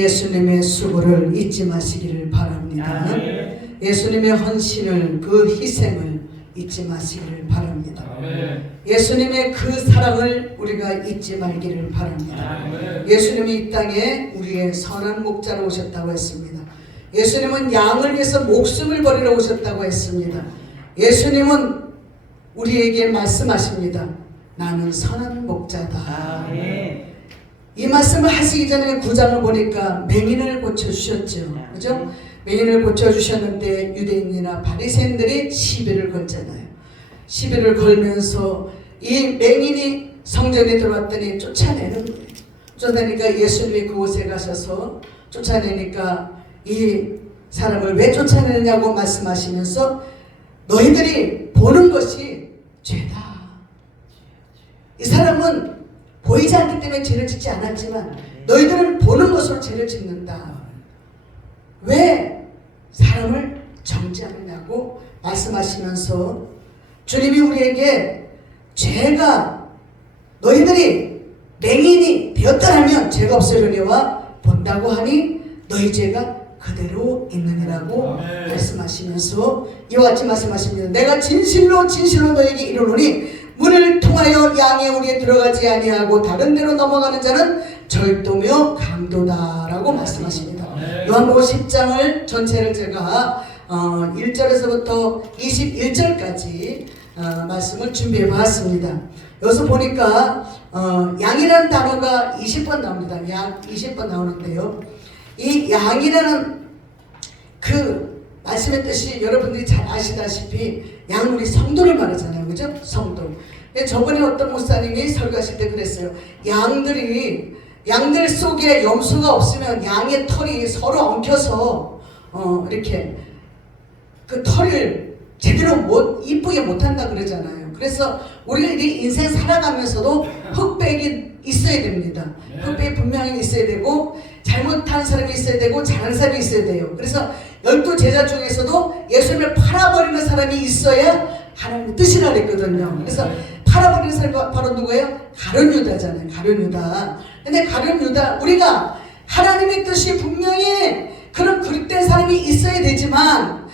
예수님의 수고를 잊지 마시기를 바랍니다. 예수님의 헌신을, 그 희생을 잊지 마시기를 바랍니다. 예수님의 그 사랑을 우리가 잊지 말기를 바랍니다. 예수님이 이 땅에 우리의 선한 목자로 오셨다고 했습니다. 예수님은 양을 위해서 목숨을 버리러 오셨다고 했습니다. 예수님은 우리에게 말씀하십니다. 나는 선한 목자다. 이 말씀을 하시기 전에 9장을 보니까 맹인을 고쳐주셨죠. 그죠? 맹인을 고쳐주셨는데 유대인이나 바리새인들이 시비를 걸잖아요. 시비를 걸면서 이 맹인이 성전에 들어왔더니 쫓아내는 거예요. 쫓아내니까 예수님이 그곳에 가셔서 쫓아내니까 이 사람을 왜 쫓아내느냐고 말씀하시면서 너희들이 보는 것이 죄다. 이 사람은 보이지 않기 때문에 죄를 짓지 않았지만 너희들은 보는 것으로 죄를 짓는다. 왜 사람을 정죄하느냐고 말씀하시면서 주님이 우리에게 죄가 너희들이 맹인이 되었더라면 죄가 없으려니와 받는다고 하니 너희 죄가 그대로 있느니라고 말씀하시면서 이와 같이 말씀하십니다. 내가 진실로 진실로 너에게 이르노니 문을 통하여 양의 우리에 들어가지 아니하고 다른 데로 넘어가는 자는 절도며 강도다라고 말씀하십니다. 요한복음 10장을 전체를 제가 1절에서부터 21절까지 말씀을 준비해 봤습니다. 여기서 보니까 양이라는 단어가 20번 나옵니다. 양 20번 나오는데요. 이 양이라는 그 말씀의 뜻이 여러분들이 잘 아시다시피 양 우리 성도를 말하잖아요. 그죠? 성도. 저번에 어떤 목사님이 설교하실 때 그랬어요. 양들 속에 염소가 없으면 양의 털이 서로 엉켜서 이렇게 그 털을 제대로 이쁘게 못한다 그러잖아요. 그래서 우리가 이 인생 살아가면서도 흑백이 있어야 됩니다. 흑백이 분명히 있어야 되고 잘못한 사람이 있어야 되고 잘하는 사람이 있어야 돼요. 그래서 12제자 중에서도 예수님을 팔아버리는 사람이 있어야 하나님의 뜻이라 그랬거든요. 그래서 팔아버리는 사람이 바로 누구예요? 가룟 유다잖아요. 가룟 유다. 근데 가룟 유다, 우리가 하나님의 뜻이 분명히 그런 그릇된 사람이 있어야 되지만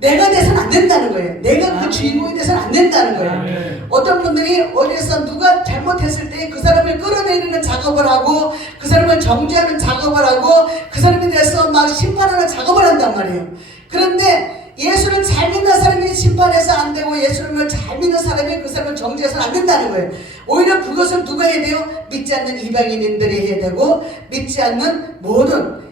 내가 돼서는 안 된다는 거예요. 내가 그 주인공이 돼서는 안 된다는 거예요. 어떤 분들이 어디서 누가 잘못했을 때 그 사람을 끌어내리는 작업을 하고 그 사람을 정죄하는 작업을 하고 그 사람에 대해서 막 심판하는 작업을 한단 말이에요. 그런데 예수를 잘 믿는 사람이 심판해서 안 되고 예수를 잘 믿는 사람이 그 사람을 정죄해서는 안 된다는 거예요. 오히려 그것을 누가 해야 돼요? 믿지 않는 이방인들이 해야 되고 믿지 않는 모든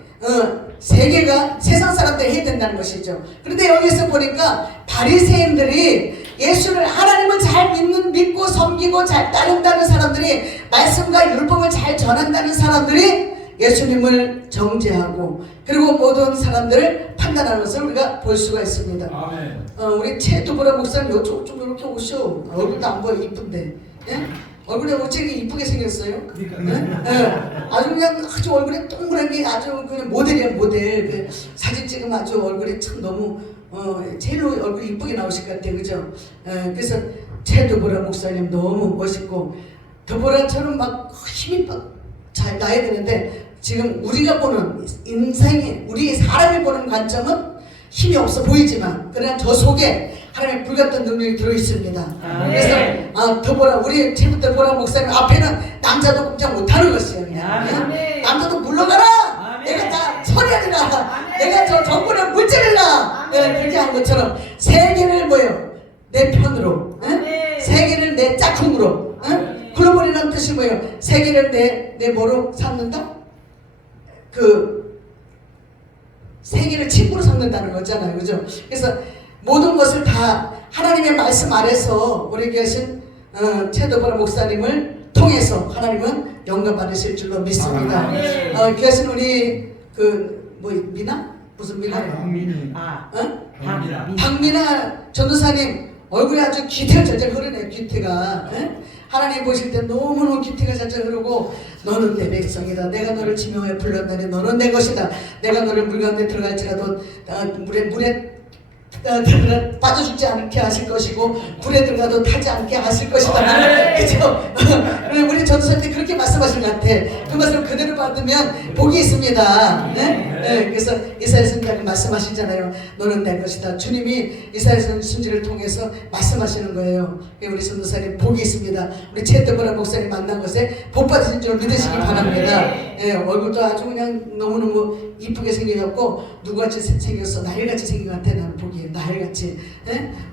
세계가 세상 사람들이 해야 된다는 것이죠. 그런데 여기서 보니까 바리새인들이 예수를 하나님을 잘 믿고 섬기고 잘 따른다는 사람들이 말씀과 율법을 잘 전한다는 사람들이 예수님을 정죄하고 그리고 모든 사람들을 판단하는 것을 우리가 볼 수가 있습니다. 우리 최두보라 목사님 이쪽 좀 이렇게 오셔. 얼굴도 안 보여. 이쁜데. 예? 얼굴에 어찌 이쁘게 생겼어요? 아주 그냥 아주 얼굴에 동그란 게 아주 그냥 모델이에요. 모델. 그 사진 찍으면 아주 얼굴이 참 너무 제일 얼굴이 이쁘게 나오실 것 같아요. 그죠? 그래서 최두보라 목사님 너무 멋있고 드보라처럼 막 힘이 막 잘 나야 되는데 지금 우리가 보는 인생이 우리 사람이 보는 관점은 힘이 없어 보이지만 그러나 저 속에 하나님의 불같은 능력이 들어있습니다. 그래서 드보라 우리 드보라 목사님 앞에는 남자도 꼼짝 못하는 것이에요. 그냥. 남자도 물러가라. 내가 다 처리하리라. 내가 저 정권을 물질리라. 그렇게 한 것처럼 세계를 뭐예요? 내 편으로. 세계를 내 짝꿍으로. 글로벌이라는 뜻이 뭐예요? 세계를 내 뭐로 삼는다? 그 세계를 친구로 삼는다는 거잖아요. 그죠? 그래서 모든 것을 다 하나님의 말씀 아래서 우리 계신 최도보라 목사님을 통해서 하나님은 영감 받으실 줄로 믿습니다. 계신 우리 미나? 무슨 미나? 박미나 전도사님 얼굴이 아주 기태가 절절 흐르네. 기태가. 하나님 보실 때 너무너무 기태가 절절 흐르고 너는 내 백성이다. 내가 너를 지명하여 불렀다니 너는 내 것이다. 내가 너를 물 가운데 들어갈지라도 물에 빠져 죽지 않게 하실 것이고 불에 들어가도 타지 않게 하실 것이다. 그렇죠? 우리 전도사님이 그렇게 말씀하신 것 같아. 그 말씀을 그대로 받으면 복이 있습니다. 그래서 이사야 선지자가 말씀하시잖아요. 너는 내 것이다. 주님이 이사야 선지자를 통해서 말씀하시는 거예요. 우리 전도사님 복이 있습니다. 우리 최도보라 목사님 만난 것에 복 받으신 줄 믿으시기 바랍니다. 얼굴도 아주 그냥 너무너무 이쁘게 생겨갖고 누구같이 생겼어. 나일같이 생긴 것 같아. 나는 복이에요. 나일같이.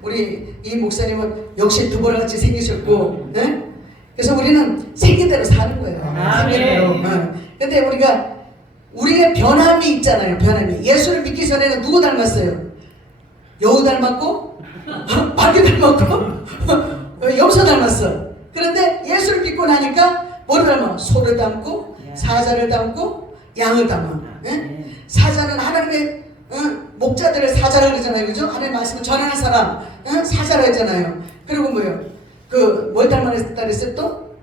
우리 이 목사님은 역시 드보라같이 생기셨고 그래서 우리는 생기대로 사는 거예요. 생기대로. 근데 우리의 변함이 있잖아요. 변함이. 예수를 믿기 전에는 누구 닮았어요? 여우 닮았고 마귀 닮았고 염소 닮았어. 그런데 예수를 믿고 나니까 뭐를 닮아? 소를 닮고 사자를 닮고 양을 닮아. 사자는 하나님의 목자들을 사자라 그러잖아요. 그죠? 하나님의 말씀을 전하는 사람 사자라 했잖아요. 그리고 뭐요? 뭘 닮았다 그랬어요? 또?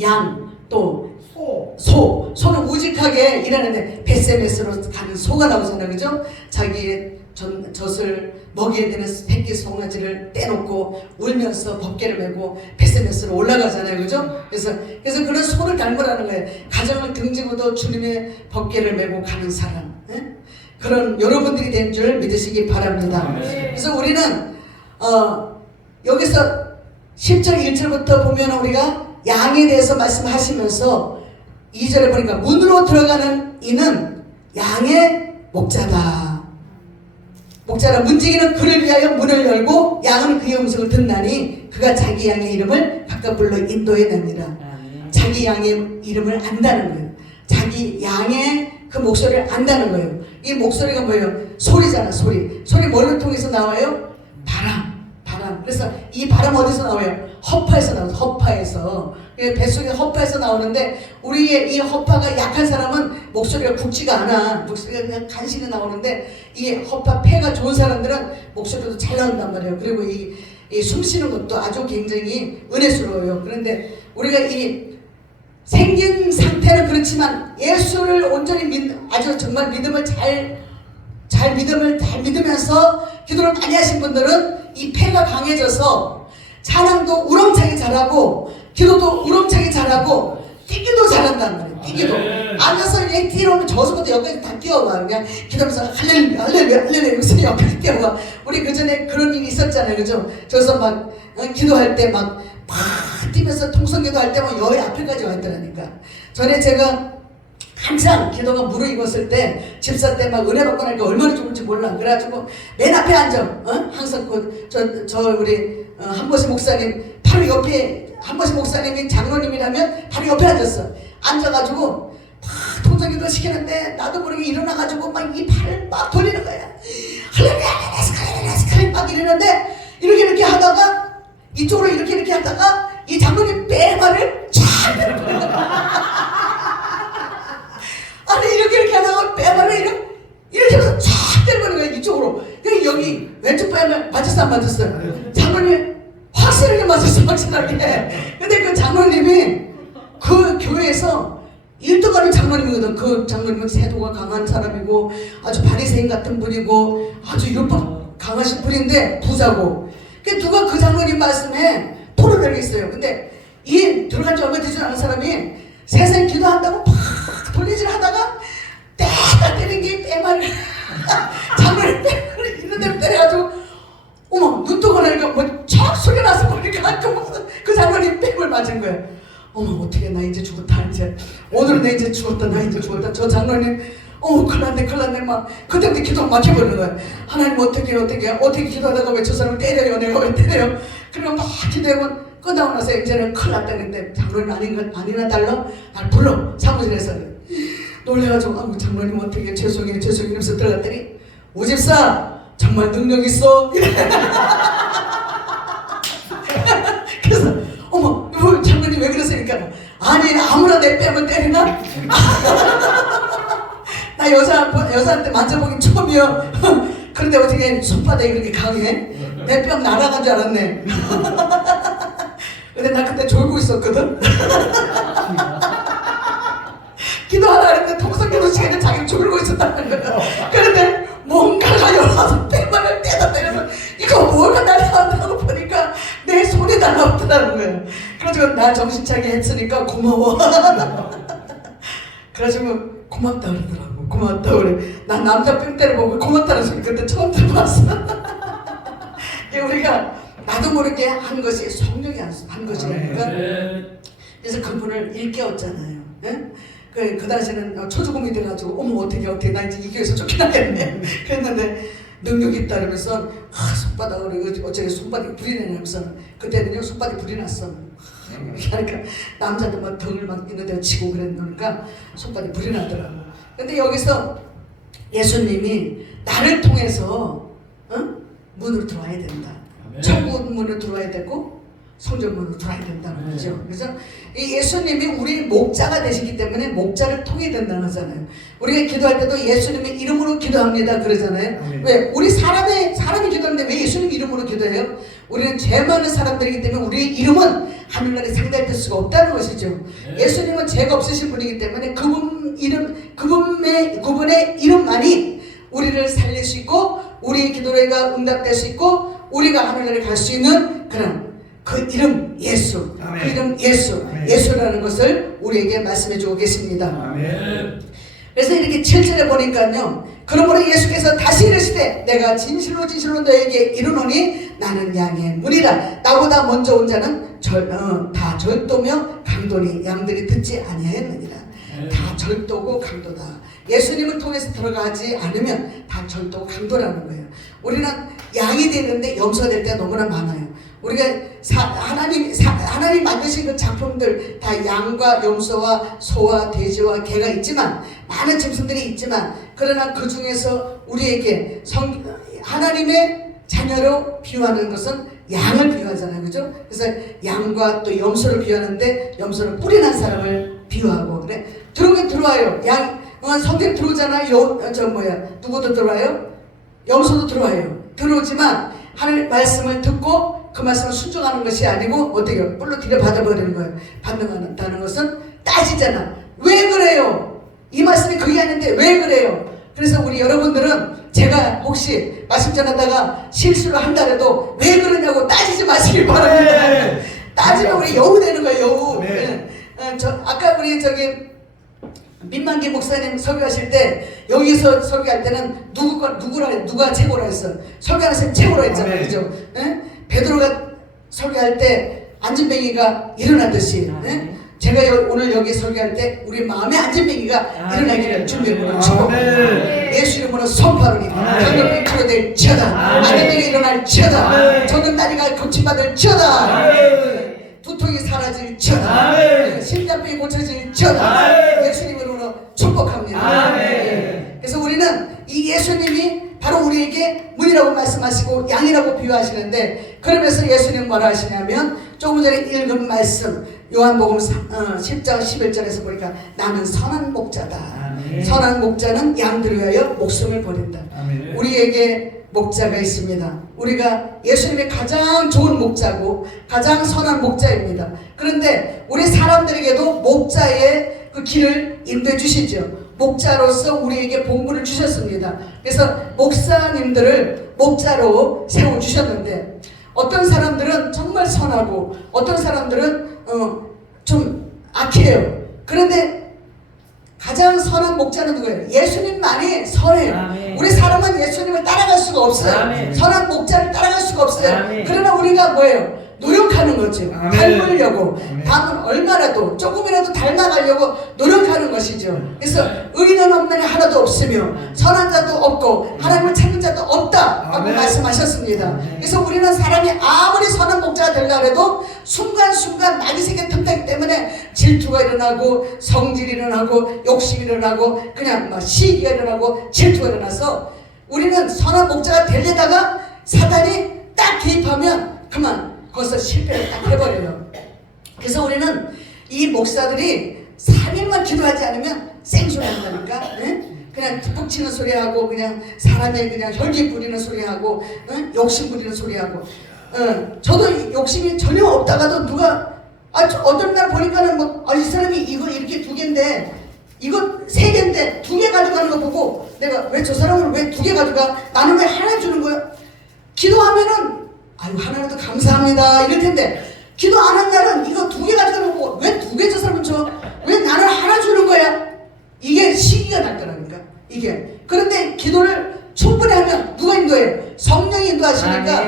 양, 또 소는 우직하게 일하는데 베세메스로 가는 소가 나오잖아요. 그죠? 자기의 젖을 먹이에 되는 새끼 송아지를 떼놓고 울면서 법궤를 메고 뱃세메스로 올라가잖아요, 그죠? 그래서 그런 소를 닮으라는 거예요. 가정을 등지고도 주님의 법궤를 메고 가는 사람, 예? 그런 여러분들이 된 줄 믿으시기 바랍니다. 그래서 우리는 여기서 10절 1절부터 보면 우리가 양에 대해서 말씀하시면서 2절에 보니까 문으로 들어가는 이는 양의 목자다. 목자라 문지기는 그를 위하여 문을 열고 양은 그의 음성을 듣나니 그가 자기 양의 이름을 각각 불러 인도해냅니다. 자기 양의 이름을 안다는 거예요. 자기 양의 그 목소리를 안다는 거예요. 이 목소리가 뭐예요? 소리잖아, 소리. 소리 뭘로 통해서 나와요? 바람. 그래서 이 바람 어디서 나와요? 허파에서 나와요. 허파에서. 뱃속에 허파에서 나오는데 우리의 이 허파가 약한 사람은 목소리가 굵지가 않아. 목소리가 그냥 간신히 나오는데 이 허파 폐가 좋은 사람들은 목소리도 잘 나온단 말이에요. 그리고 이 숨 쉬는 것도 아주 굉장히 은혜스러워요. 그런데 우리가 이 생긴 상태는 그렇지만 예수를 온전히 아주 정말 믿음을 잘 믿으면서 기도를 많이 하신 분들은 이 폐가 강해져서 찬양도 우렁차게 잘하고 기도도 우렁차게 잘하고 뛰기도 잘한단 말이에요. 뛰기도 앉아서 그냥 뛰어오면 저서부터 여기까지 다 뛰어와. 그냥 기도하면서 할렐루야 이러면서 여기까지 뛰어와. 우리 그전에 그런 일이 있었잖아요, 그죠? 저서 막 기도할 때 막 뛰면서 통성기도 할 때 막 여기 앞에까지 와 있더라니까. 전에 제가 항상 기도가 무르익었을 때 집사 때 막 은혜 받고 나니까 얼마나 좋은지 몰라. 그래가지고 맨 앞에 앉아. 항상 저 우리 한보시 목사님 바로 옆에, 한보시 목사님이 장로님이라면 바로 옆에 앉았어. 앉아가지고 막 통성기도 시키는데 나도 모르게 일어나가지고 막 이 팔을 막 돌리는 거야. 할렐루야 막 이러는데 이렇게 하다가 이쪽으로 이렇게 하다가 이 장로님 빼발을 쫙 아니 이렇게 하다가 빼발을 이렇게 해서 쫙 때려버리는 거야. 이쪽으로. 여기 왼쪽 빼발 맞았어 안 맞았어요? 장로님 확실하게 맞았어, 확실하게. 근데 그 장로님이 그 교회에서 1등하는 장로님이거든. 그 장로님은 세도가 강한 사람이고 아주 바리새인 같은 분이고 아주 율법 강하신 분인데 부자고. 누가 그 장로님 말씀에 토론을 했어요. 근데 이 들어간 지 얼마 되지 않은 사람이 세상 기도한다고 팍 돌리질 하다가 때가 때린 게 빼만을 장로님 빼만을 있는 대로 때려가지고 어머 눈 뜨고 나니까 촥 소리 나서 보니까 그 장로님 뺨을 맞은 거예요. 어머 어떻게 나 이제 죽었다. 이제 오늘은 나 이제 죽었다. 나 이제 죽었다. 저 장로님 큰일 났네 막 그때부터 기도가 막혀버리는 거야. 하나님 어떻게 기도하다가 왜 저 사람을 때려요? 내가 왜 때려요? 그러면 막 기도하면 끝나고 나서 이제는 큰일 났다. 근데 장로님 아니나 달라? 날 불러 사무실에서. 놀래가지고 장로님 어떻게 죄송해요 이러면서 들어갔더니 오집사 정말 능력 있어. 그래서 어머 장로님 왜 그러십니까? 아니 아무나 내 뺨을 때리나? 나 여자한테 만져보긴 처음이야. 그런데 어떻게 손바닥이 그렇게 강해? 내 뺨 날아간 줄 알았네. 근데 나 그때 졸고 있었거든. 기도하라 했는데 통성기도 시간에 자기는 졸고 있었다는 거야. 그런데 뭔가가 열어서 뺨을 떼다 때려서 이거 뭐가 날아간다고 보니까 내 손이 날아오더라는 거야. 그래가지고 나 정신 차게 했으니까 고마워. 그래가지고 고맙다 그러더라고. 고맙다 그래. 난 남자 뺨 때려보고 고맙다는 소리 그때 처음 들어봤어. 우리가 나도 모르게 한 것이 성령이 한 것이니까. 그래서 그분을 일깨웠잖아요. 예? 그 당시에는 초조금이 돼가지고 어머 어떻게 나 이제 이 교회에서 쫓겨나겠네. 그랬는데 능력이 있다 그러면서 손바닥으로 어쩌게 손바닥에 불이 나면서 그때는요 손바닥에 불이 났어. 그러니까 남자도 막 등을 막 있는 데 치고 그랬으니까 손바닥에 불이 나더라고. 근데 여기서 예수님이 나를 통해서 문으로 들어와야 된다. 천국 문으로 들어와야 되고 성전문으로 들어와야 된다는 거죠. 그래서 이 예수님이 우리 목자가 되시기 때문에 목자를 통해야 된다는 거잖아요. 우리가 기도할 때도 예수님의 이름으로 기도합니다 그러잖아요. 왜? 우리 사람이 기도하는데 왜 예수님 이름으로 기도해요? 우리는 죄 많은 사람들이기 때문에 우리의 이름은 하늘나라에 상대할 수가 없다는 것이죠. 예수님은 죄가 없으신 분이기 때문에 그분의 이름만이 우리를 살릴 수 있고 우리 기도가 응답될 수 있고 우리가 하늘나라에 갈 수 있는 그런 그 이름 예수, 아멘. 그 이름 예수, 아멘. 예수라는 것을 우리에게 말씀해 주고 계십니다. 아멘. 그래서 이렇게 7절에 보니까요, 그러므로 예수께서 다시 이르시되 내가 진실로 진실로 너에게 이르노니 나는 양의 문이라. 나보다 먼저 온 자는 다 절도며 강도니 양들이 듣지 아니하였느니라. 다 절도고 강도다. 예수님을 통해서 들어가지 않으면 다 절도고 강도라는 거예요. 우리는 양이 되는데 염소가 될 때가 너무나 많아요. 우리가 하나님 만드신 그 작품들 다 양과 염소와 소와 돼지와 개가 있지만, 많은 짐승들이 있지만, 그러나 그 중에서 우리에게 하나님의 자녀로 비유하는 것은 양을 비유하잖아요. 그죠? 그래서 양과 또 염소를 비유하는데, 염소는 뿔이 난 사람을 비유하고, 그래. 들어오긴 들어와요. 성경 들어오잖아요. 누구도 들어와요? 염소도 들어와요. 들어오지만, 하나님 말씀을 듣고 그 말씀을 순종하는 것이 아니고 어떻게 뿔로 들여받아버리는 거예요. 받는다는 것은 따지잖아. 왜 그래요? 이 말씀이 그게 아닌데 왜 그래요? 그래서 우리 여러분들은 제가 혹시 말씀 전하다가 실수를 한다해도 왜 그러냐고 따지지 마시길 바랍니다. 네. 따지면 우리 여우 되는 거예요. 여우. 네. 아까 우리 민만기 목사님 설교하실 때, 여기서 설교할 때는 누가 최고라 했어? 설교하는 선생님 최고라 했잖아요. 그죠? 베드로가 설교할 때 안진뱅이가 일어나듯이, 제가 오늘 여기 설교할 때 우리 마음에 안진뱅이가 일어나기를 준비해보는 축복합니다. 예수 이름으로 선포하노니 강력히 치료될 치어다. 안진뱅이 일어날 치어다. 적은 다리가 고침받을 치어다. 두통이 사라질 치어다. 심장병이 고쳐질 치어다. 예수님 이름으로 축복합니다. 그래서 우리는 이 예수님이 바로 우리에게 문이라고 말씀하시고 양이라고 비유하시는데, 그러면서 예수님 뭐라 하시냐면, 조금 전에 읽은 말씀 요한복음 10장 11절에서 보니까 나는 선한 목자다. 아멘. 선한 목자는 양들을 위하여 목숨을 버린다. 아멘. 우리에게 목자가 있습니다. 우리가 예수님의 가장 좋은 목자고 가장 선한 목자입니다. 그런데 우리 사람들에게도 목자의 그 길을 인도해 주시죠. 목자로서 우리에게 본분을 주셨습니다. 그래서 목사님들을 목자로 세워주셨는데, 어떤 사람들은 정말 선하고 어떤 사람들은 좀 악해요. 그런데 가장 선한 목자는 누구예요? 예수님만이 선해요. 아멘. 우리 사람은 예수님을 따라갈 수가 없어요. 아멘. 선한 목자를 따라갈 수가 없어요. 아멘. 그러나 우리가 뭐예요? 노력하는 거죠. 아멘. 닮으려고. 아멘. 다음은 얼마라도 조금이라도 닮아가려고 노력하는 것이죠. 그래서 의인은 없느니 하나도 없으며 선한 자도 없고 하나님을 찾는 자도 없다라고 아멘. 말씀하셨습니다. 그래서 우리는 사람이 아무리 선한 목자가 되려고 해도 순간순간 마귀세계 틈타기 때문에 질투가 일어나고 성질이 일어나고 욕심이 일어나고 그냥 막 시기가 일어나고 질투가 일어나서, 우리는 선한 목자가 되려다가 사단이 딱 개입하면 그만 거기서 실패를 딱 해버려요. 그래서 우리는 이 목사들이 3일만 기도하지 않으면 생소리 한다니까. 그냥 푹 치는 소리하고 그냥 사람의 그냥 혈기 부리는 소리하고 욕심 부리는 소리하고. 저도 욕심이 전혀 없다가도 누가 어떤 날 보니까는 이 사람이 이거 이렇게 2개인데 이거 3개인데 2개 가져가는 거 보고 내가 왜 저 사람을 왜 2개 가져가? 나는 왜 하나 주는 거야? 기도하면은 아유 하나라도 감사합니다 이럴 텐데, 기도 안 한 날은 이거 2개 가져가는 거 보고 왜 2개 저 사람은 줘? 왜 나는 하나 주는 거야? 이게 시기가 났더라니까. 이게. 그런데 기도를 충분히 하면 누가 인도해요? 성령이 인도하시니까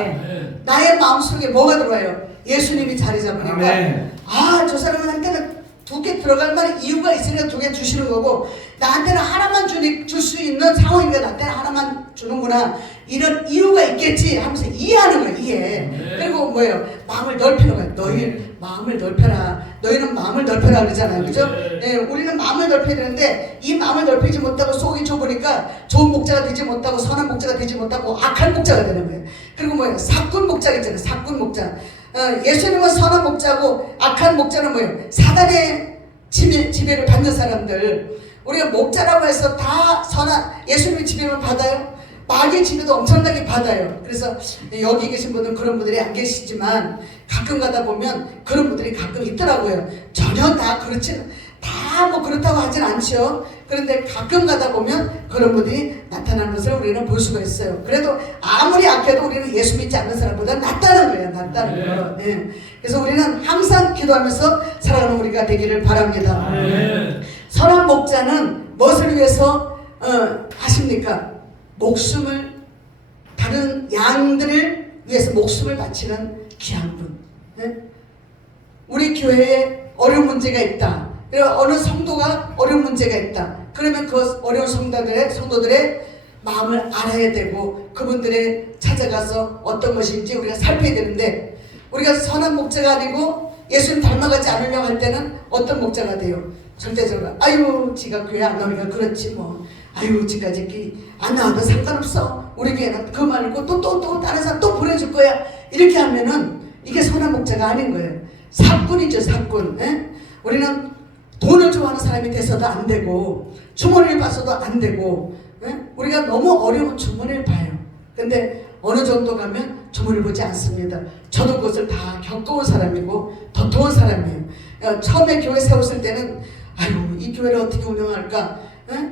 나의 마음속에 뭐가 들어와요? 예수님이 자리 잡으니까 아멘. 저 사람한테는 2개 들어갈 만한 이유가 있으니까 2개 주시는 거고, 나한테는 하나만 줄 수 있는 상황이니까 나한테는 하나만 주는구나, 이런 이유가 있겠지 하면서 이해하는 거예요. 이해. 그리고 뭐예요? 마음을 넓히는 거예요. 너희 마음을 넓혀라. 너희는 마음을 넓혀라 그러잖아요. 그죠? 우리는 마음을 넓혀야 되는데 이 마음을 넓히지 못하고 속이 좁으니까 좋은 목자가 되지 못하고 선한 목자가 되지 못하고 악한 목자가 되는 거예요. 그리고 뭐예요? 사꾼 목자 있잖아요. 사꾼 목자. 예수님은 선한 목자고 악한 목자는 뭐예요? 사단의 지배를 받는 사람들. 우리가 목자라고 해서 다 선한 예수님의 지배를 받아요? 마귀의 지배도 엄청나게 받아요. 그래서 여기 계신 분들은 그런 분들이 안 계시지만 가끔 가다 보면 그런 분들이 가끔 있더라고요. 전혀 다 그렇지는 다 뭐 그렇다고 하진 않죠. 그런데 가끔 가다 보면 그런 분들이 나타나는 것을 우리는 볼 수가 있어요. 그래도 아무리 악해도 우리는 예수 믿지 않는 사람보다 낫다는 거예요. 낫다는 거예요. 네. 그래서 우리는 항상 기도하면서 살아가는 우리가 되기를 바랍니다. 선한 목자는 무엇을 위해서 하십니까? 목숨을, 다른 양들을 위해서 목숨을 바치는 귀한 분. 네? 우리 교회에 어려운 문제가 있다. 어느 성도가 어려운 문제가 있다. 그러면 그 어려운 성도들의 마음을 알아야 되고 그분들의 찾아가서 어떤 것인지 우리가 살펴야 되는데, 우리가 선한 목자가 아니고 예수님 닮아가지 않으려고 할 때는 어떤 목자가 돼요? 절대적으로 아유 지가 교회 안 나오니까 그렇지 뭐, 아유 지까지 안 나와도 상관없어, 우리 교회는 그 말고 또 다른 사람 또 보내줄 거야, 이렇게 하면은 이게 선한 목자가 아닌 거예요. 사꾼이죠, 사꾼. 에? 우리는 돈을 좋아하는 사람이 돼서도 안 되고 주머니를 봐서도 안 되고, 에? 우리가 너무 어려운 주머니를 봐요. 근데 어느 정도 가면 주머니를 보지 않습니다. 저도 그것을 다 겪어온 사람이고 더 도운 사람이에요. 처음에 교회 세웠을 때는 아유 이 교회를 어떻게 운영할까, 에?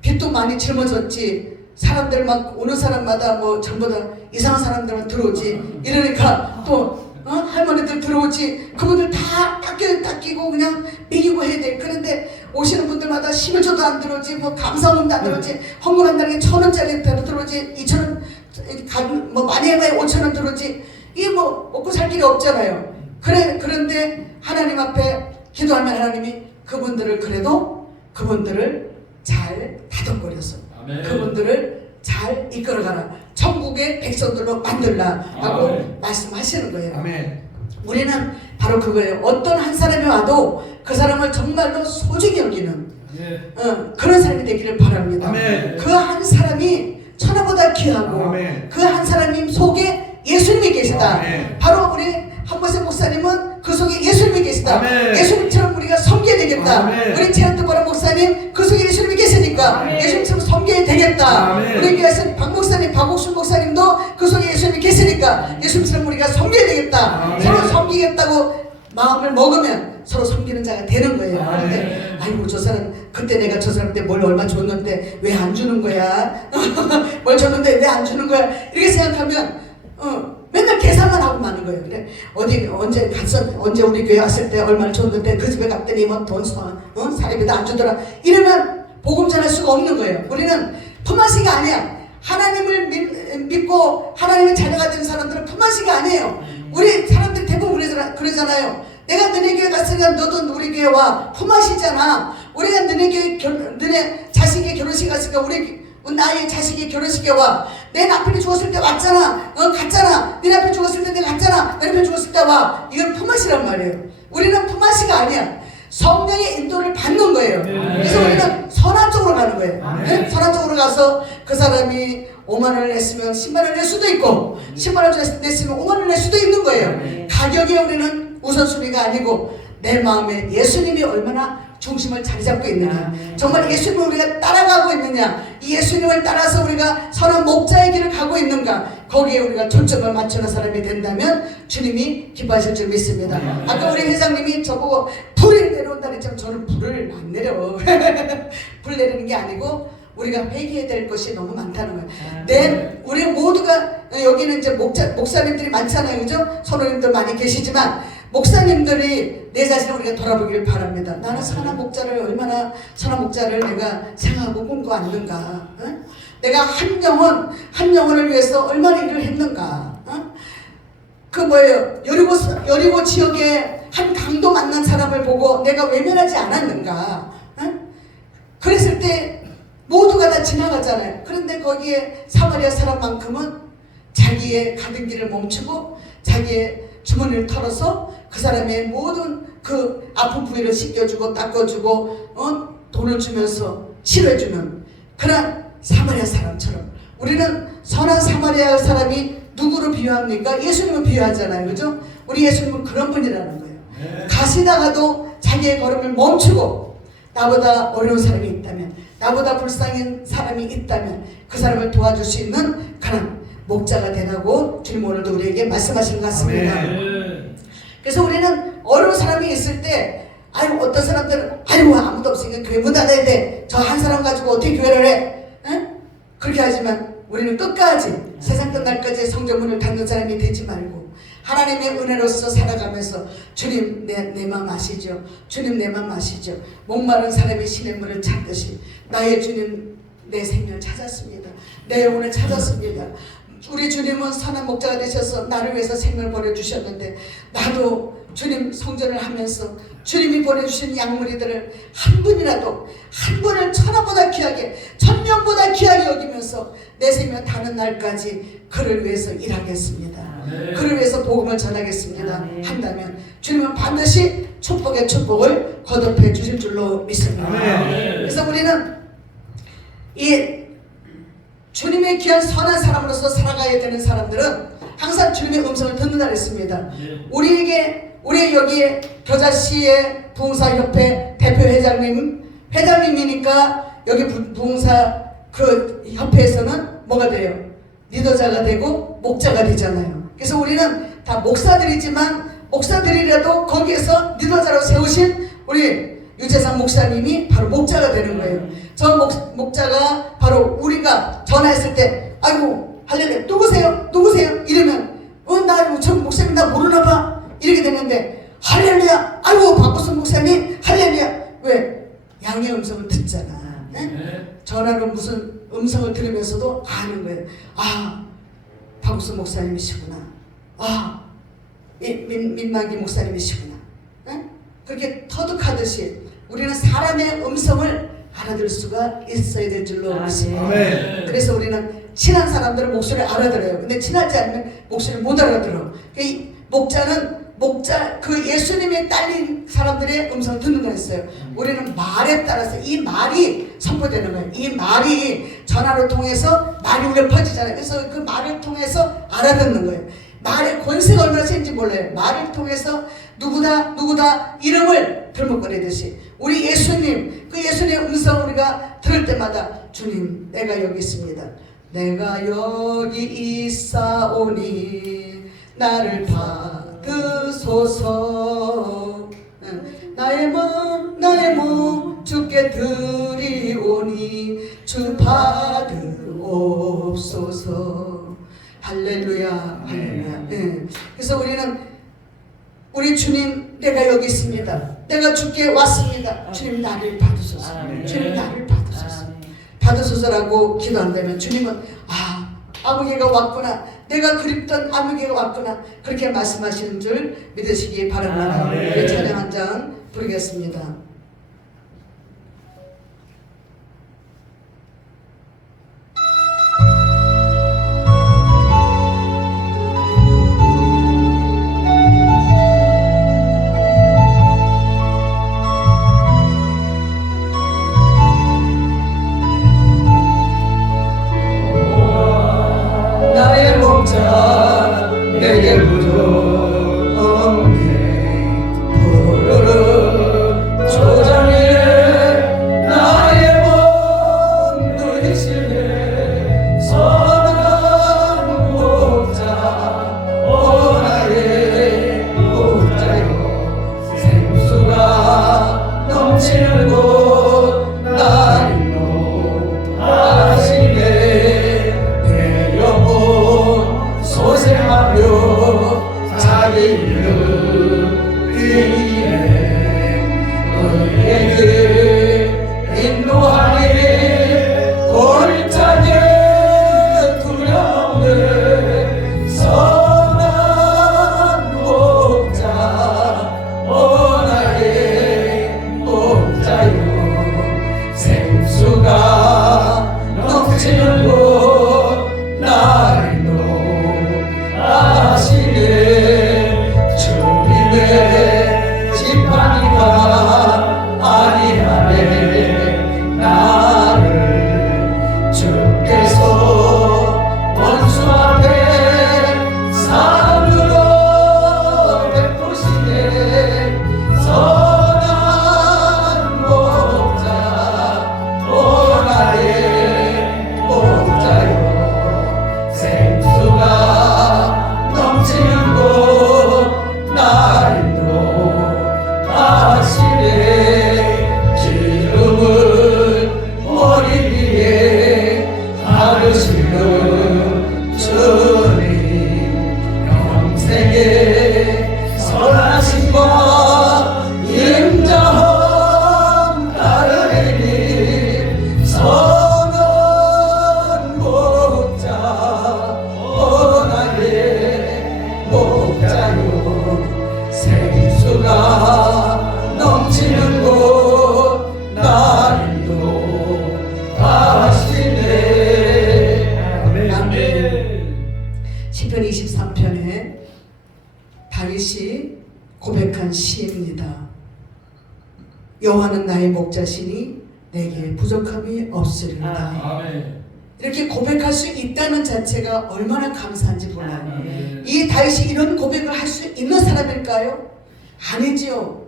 빚도 많이 짊어졌지, 사람들 막 오는 사람마다 뭐 전부 다 이상한 사람들만 들어오지, 이러니까 또 할머니들 들어오지, 그분들 다 닦이고 그냥 먹이고 해야 돼. 그런데 오시는 분들마다 11조도 안 들어오지, 뭐 감사원도 안 들어오지, 헌금한다는 게 1,000원짜리 들어오지, 2,000원, 뭐 많이 해봐야 5,000원 들어오지, 이게 뭐 먹고 살 길이 없잖아요. 그런데 하나님 앞에 기도하면 하나님이 그분들을, 그래도 그분들을 잘 다독거려서 그분들을 잘 이끌어가라, 천국의 백성들로 만들라라고 말씀하시는 거예요. 아멘. 우리는 바로 그거예요. 어떤 한 사람이 와도 그 사람을 정말로 소중히 여기는 그런 사람이 되기를 바랍니다. 그 한 사람이 천하보다 귀하고 그 한 사람님 속에 예수님이 계시다. 아멘. 바로 우리 한보세 목사님은 그 속에 예수님이 계시다. 아멘. 예수님처럼 우리가 섬겨야 되겠다. 아멘. 우리 최한도바라 목사님 그 속에 예수님이 계시니까 아멘. 예수님처럼 섬겨야 되겠다. 아멘. 우리 교회에서 박 목사님, 박옥순 목사님도 그 속에 예수님이 계시니까 예수님처럼 우리가 섬겨야 되겠다. 아멘. 서로 섬기겠다고 마음을 먹으면 서로 섬기는 자가 되는 거예요. 아멘. 근데 아이고 저 사람 그때 내가 저 사람한테 뭘 얼마 줬는데 왜 안 주는 거야? 뭘 줬는데 왜 안 주는 거야? 이렇게 생각하면 맨날 계산만 하고 마는 거예요. 그래 언제 우리 교회 왔을 때 얼마를 줬는데 그 집에 갔더니 뭐 돈 사례비도 안 주더라, 이러면 복음 전할 수가 없는 거예요. 우리는 품앗이가 아니야. 하나님을 믿고 하나님의 자녀가 된 사람들은 품앗이가 아니에요. 우리 사람들 대부분 그러잖아요. 내가 너네 교회 갔으니까 너도 우리 교회 와. 품앗이잖아. 우리가 너네 자식의 결혼식 갔으니까 나의 자식이 결혼식에 와. 내 남편이 죽었을 때 왔잖아. 갔잖아. 네 남편 죽었을 때 내가 갔잖아. 내 남편 죽었을 때 와. 이건 품앗이란 말이에요. 우리는 품앗이가 아니야. 성령의 인도를 받는 거예요. 그래서 우리는 선한 쪽으로 가는 거예요. 네? 선한 쪽으로 가서 그 사람이 5만 원을 냈으면 10만 원을 낼 수도 있고 10만 원을 냈으면 5만 원을 낼 수도 있는 거예요. 가격에 우리는 우선순위가 아니고 내 마음에 예수님이 얼마나 중심을 자리 잡고 있느냐, 정말 예수님을 우리가 따라가고 있느냐, 이 예수님을 따라서 우리가 선한 목자의 길을 가고 있는가, 거기에 우리가 초점을 맞추는 사람이 된다면 주님이 기뻐하실 줄 믿습니다. 아까 우리 회장님이 저보고 불이 내려온다 그랬지만 저는 불을 안 내려. 불 내리는 게 아니고 우리가 회개해야 될 것이 너무 많다는 거예요. 우리 모두가 여기는 이제 목사님들이 많잖아요, 그죠? 선호님들 많이 계시지만 목사님들이 내 자신을 우리가 돌아보기를 바랍니다. 나는 선한 목자를 내가 생각하고 꿈꿔왔는가? 내가 한 영혼을 위해서 얼마나 일을 했는가? 여리고 지역에 한 강도 만난 사람을 보고 내가 외면하지 않았는가? 그랬을 때 모두가 다 지나가잖아요. 그런데 거기에 사마리아 사람만큼은 자기의 가던 길을 멈추고 자기의 주머니를 털어서 그 사람의 모든 그 아픈 부위를 씻겨주고 닦아주고 돈을 주면서 치료해주는 그런 사마리아 사람처럼 우리는 선한 사마리아 사람이 누구로 비유합니까? 예수님을 비유하잖아요, 그죠? 우리 예수님은 그런 분이라는 거예요. 가시다가도 자기의 걸음을 멈추고 나보다 어려운 사람이 있다면, 나보다 불쌍한 사람이 있다면 그 사람을 도와줄 수 있는 그런 목자가 되라고 주님 오늘도 우리에게 말씀하시는 것 같습니다. 그래서 우리는 어려운 사람이 있을 때 아유 어떤 사람들은 아유 아무도 없으니까 교회 문 닫아야 돼. 저 한 사람 가지고 어떻게 교회를 해? 에? 그렇게 하지만 우리는 끝까지 세상 끝날까지 성전문을 닫는 사람이 되지 말고 하나님의 은혜로서 살아가면서 주님 내 맘 아시죠? 주님 내 맘 아시죠? 목마른 사람이 시냇물을 찾듯이 나의 주님 내 생명을 찾았습니다. 내 영혼을 찾았습니다. 우리 주님은 선한 목자가 되셔서 나를 위해서 생명을 버려주셨는데 나도 주님 성전을 하면서 주님이 보내주신 양무리들을 한 분이라도 한 분을 천하보다 귀하게 천명보다 귀하게 여기면서 내 생명 다는 날까지 그를 위해서 일하겠습니다. 그를 위해서 복음을 전하겠습니다. 한다면 주님은 반드시 축복의 축복을 거듭해 주실 줄로 믿습니다. 그래서 우리는 이 주님의 귀한 선한 사람으로서 살아가야 되는 사람들은 항상 주님의 음성을 듣는다 그랬습니다. 우리 여기에 겨자씨의 부흥사협회 대표 회장님이니까 여기 부흥사 그 협회에서는 뭐가 돼요? 리더자가 되고 목자가 되잖아요. 그래서 우리는 다 목사들이지만 목사들이라도 거기에서 리더자로 세우신 우리 유재상 목사님이 바로 목자가 되는 거예요. 저 목자가 바로 우리가 전화했을 때 아이고 할렐루야 누구세요? 이러면 저 목사님 나 모르나 봐 이렇게 되는데 할렐루야 아이고 박구순 목사님 할렐루야 왜? 양의 음성을 듣잖아. 네? 전화로 무슨 음성을 들으면서도 아는 거예요. 아 박구순 목사님이시구나. 아 민만기 목사님이시구나. 네? 그렇게 터득하듯이 우리는 사람의 음성을 알아들 수가 있어야 될 줄로 믿습니다. 그래서 우리는 친한 사람들은 목소리를 알아들어요. 근데 친하지 않으면 목소리를 못 알아들어. 이 목자는 그 예수님이 딸린 사람들의 음성을 듣는다 했어요. 우리는 말에 따라서 이 말이 선포되는 거예요. 이 말이 전화를 통해서 말이 울려 퍼지잖아요. 그래서 그 말을 통해서 알아듣는 거예요. 말의 권세가 얼마나 센지 몰라요. 말을 통해서 누구다 이름을 들먹거리듯이 우리 예수님 그 예수님의 음성을 우리가 들을 때마다 주님 내가 여기 있습니다. 내가 여기 있사오니 나를 받으소서. 나의 몸 주께 드리오니 주 받으옵소서. 할렐루야 할렐루야. 그래서 우리 주님 내가 여기 있습니다. 내가 주께 왔습니다. 주님 나를 받으소서. 주님 나를 받으소서. 받으소서라고 기도한다면 주님은 아무개가 왔구나. 내가 그립던 아무개가 왔구나. 그렇게 말씀하시는 줄 믿으시기 바랍니다. 우리 찬양 한 장 부르겠습니다. 내게 부르네 부르르 여호와는 나의 목자시니 내게 부족함이 없으리로다. 아멘. 이렇게 고백할 수 있다는 자체가 얼마나 감사한지 몰라요. 아멘. 이 다윗이 이런 고백을 할 수 있는 사람일까요? 아니지요.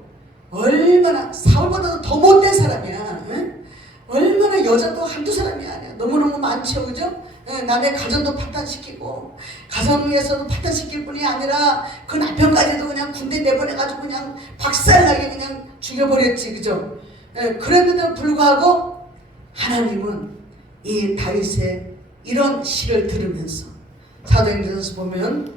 얼마나 사울보다도 더 못된 사람이야. 응? 얼마나 여자도 한두 사람이 아니야. 너무너무 많죠, 그죠? 응, 남의 가정도 파탄시키고 가정에서도 파탄시킬 뿐이 아니라 그 남편까지도 그냥 군대 내보내가지고 그냥 박살나게 그냥 죽여버렸지, 그죠? 응, 그랬는데도 불구하고 하나님은 이 다윗의 이런 시를 들으면서 사도행전에서 보면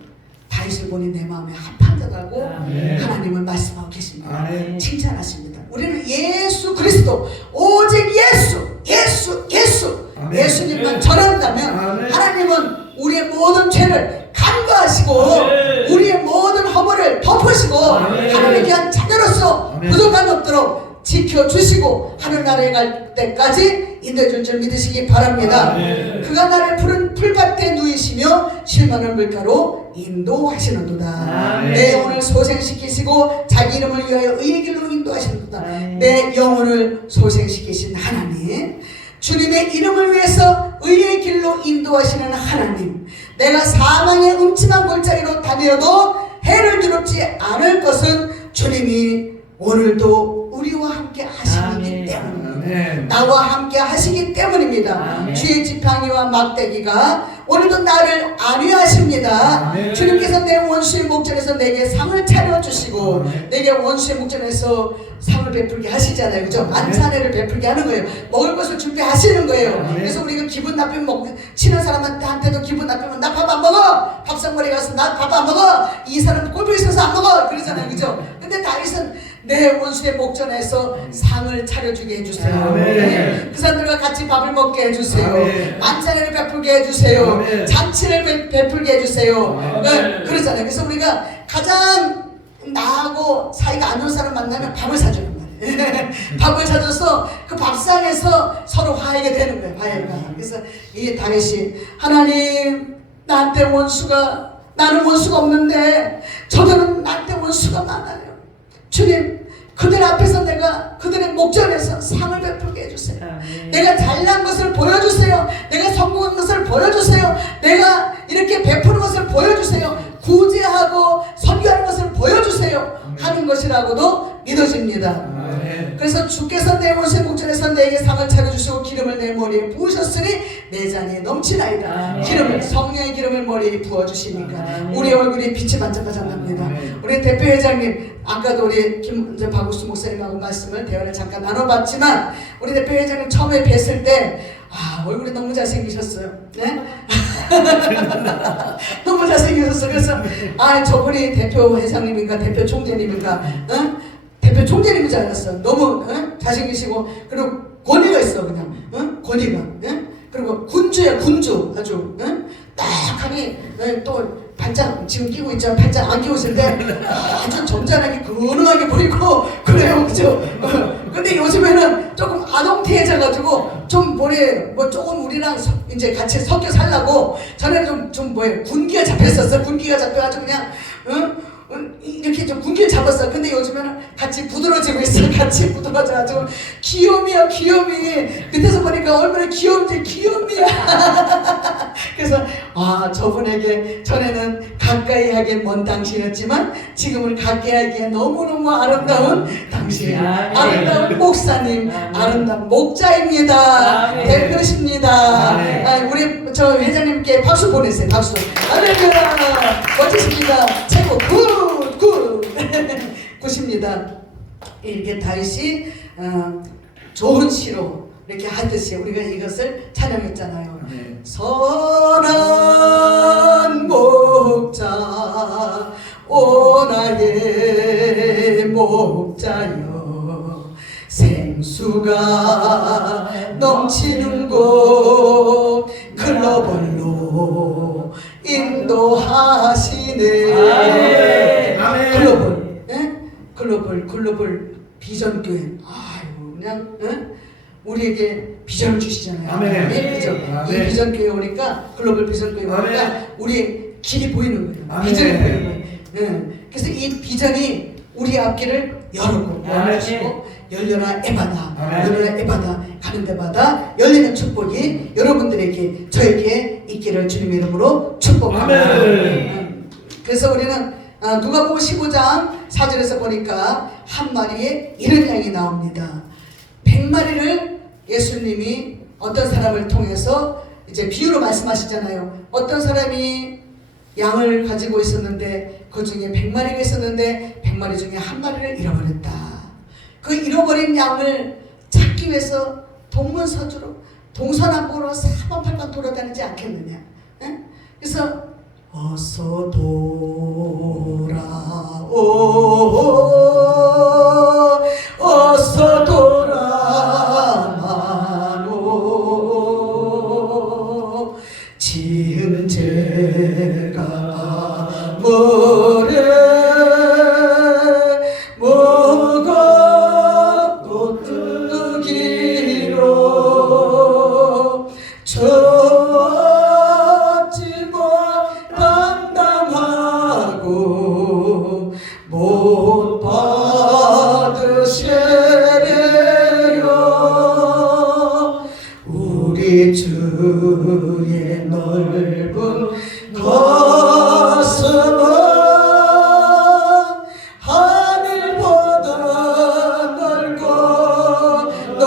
다윗을 보니 내 마음에 합한 자라고 하나님은 말씀하고 계십니다. 아멘. 칭찬하십니다. 우리는 예수 그리스도, 오직 예수 아멘. 예수님만 전한다면 아멘. 하나님은 우리의 모든 죄를 간과하시고 아멘. 우리의 모든 허물을 덮으시고 아멘. 하나님의 귀한 자녀로서 아멘. 부족함이 없도록 지켜주시고 하늘나라에 갈 때까지 인도해줄 줄 믿으시기 바랍니다. 아멘. 그가 나를 푸른 풀밭에 누이시며 쉴만한 물가로 인도하시는도다. 아멘. 내 영혼을 소생시키시고 자기 이름을 위하여 의의 길로 인도하시는도다. 아멘. 내 영혼을 소생시키신 하나님, 주님의 이름을 위해서 의의 길로 인도하시는 하나님, 내가 사망의 음침한 골짜기로 다니어도 해를 두렵지 않을 것은 주님이 오늘도 우리와 함께 하시기 아멘. 때문입니다. 아멘. 나와 함께 하시기 때문입니다. 아멘. 주의 지팡이와 막대기가 오늘도 나를 안위하십니다. 아멘. 주님께서 내 원수의 목전에서 내게 상을 차려주시고 아멘. 내게 원수의 목전에서 상을 베풀게 하시잖아요. 그죠? 만찬회를 베풀게 하는 거예요. 먹을 것을 준비하시는 거예요. 아멘. 그래서 우리가 기분 나쁘면 친한 사람한테도 기분 나쁘면 나 밥 안 먹어! 밥상머리 가서 나 밥 안 먹어! 이 사람 꼴보기 있어서 안 먹어! 그러잖아요. 그죠? 근데 다윗은 내 원수의 목전에서 상을 차려주게 해주세요. 아멘. 그 사람들과 같이 밥을 먹게 해주세요. 아멘. 만찬회를 베풀게 해주세요. 아멘. 잔치를 베풀게 해주세요. 아멘. 네, 그러잖아요. 그래서 우리가 가장 나하고 사이가 안 좋은 사람 만나면 밥을 사주는 거예요. 밥을 사줘서 그 밥상에서 서로 화해가 되는 거예요. 화해가. 그래서 이 다윗이 하나님, 나한테 나는 원수가 없는데 저들은 나한테 원수가 많아요. 주님, 그들 앞에서 내가 그들의 목전에서 상을 베풀게 해주세요. 아멘. 내가 잘난 것을 보여주세요. 내가 성공한 것을 보여주세요. 내가 이렇게 베푸는 것을 보여주세요. 구제하고 선교하는 것을 보여주세요. 하는 것이라고도 믿어집니다. 아멘. 그래서 주께서 내 원수의 목전에서 내게 상을 차려주시고 기름을 내 머리에 부으셨으니 내 잔이 넘치나이다. 아멘. 기름을, 성령의 기름을 머리에 부어주시니까 아멘. 우리 얼굴이 빛이 반짝반짝합니다. 아멘. 우리 대표회장님, 아까도 우리 박우수 목사님하고 말씀을 대화를 잠깐 나눠봤지만 우리 대표회장님 처음에 뵀을 때 얼굴이 너무 잘생기셨어요. 네? 너무 잘생기셨어요. 그래서 저분이 대표회장님인가 대표 총재님인가 대표 총재님인 줄 알았어. 너무 잘생기시고 그리고 권위가 있어. 그냥 권위가. 그리고 군주야, 군주. 아주 딱하니 또 반짝 지금 끼고 있잖아. 반짝 안 끼고 있을 때 아주 점잖하게 근엄하게 보이고 그래요. 그죠? 근데 요즘에는 조금 아동태해져가지고 좀 조금 우리랑 이제 같이 섞여 살라고 전에는 좀 군기가 잡혔었어. 군기가 잡혀가지고 그냥 이렇게 좀 군기를 잡았어. 근데 요즘에는 같이 부드러지고 있어. 같이 부드러져가지고 귀염이야, 귀염이. 밑에서 보니까 얼마나 귀염지, 귀염이야. 그래서 저분에게 전에는 가까이 하기엔 먼 당신이었지만 지금은 가까이 하기에 너무너무 아름다운 당신, 아름다운 목사님, 아름다운 목자입니다. 아멘. 대표십니다. 아멘. 우리 저 회장님께 박수 보내세요. 박수. 할렐루야. 멋지십니다. 최고. 굿. 굿입니다. 이렇게 다윗이 좋은 시로 이렇게 하듯이 우리가 이것을 찬양했잖아요. 아멘. 선한 목자 오 나의 목자여 생수가 넘치는 곳 글로벌로 인도하시네. 아멘. 글로벌, 글로벌 비전교회. 그냥 우리에게 비전을 주시잖아요. 아멘. 비전. 아멘. 이 비전교회 오니까 글로벌 비전교회 오니까 아멘. 우리 길이 보이는 거예요. 아멘. 비전이 보이는 거예요. 그래서 이 비전이 우리 앞길을 열고 아멘. 열어주시고 열려라 에바다, 아멘. 열려라 에바다, 가는 데마다 열리는 축복이 여러분들에게 저에게 있기를 주님의 이름으로 축복합니다. 아멘. 그래서 우리는 누가복음 15장 4절에서 보니까 한 마리의 이른 양이 나옵니다. 100마리를 예수님이 어떤 사람을 통해서 이제 비유로 말씀하시잖아요. 어떤 사람이 양을 가지고 있었는데 그 중에 100마리가 있었는데 100마리 중에 한 마리를 잃어버렸다. 그 잃어버린 양을 찾기 위해서 동문서주로 동서남북으로 사방팔방 돌아다니지 않겠느냐. 에? 그래서 어서 돌아오, 어서 돌아마노, 지은 죄가 뭐래 뭐가 또 뜨기로 졌지 못한 당하고 못 받으시래요. 우리 주의 넓은 가슴은 하늘보다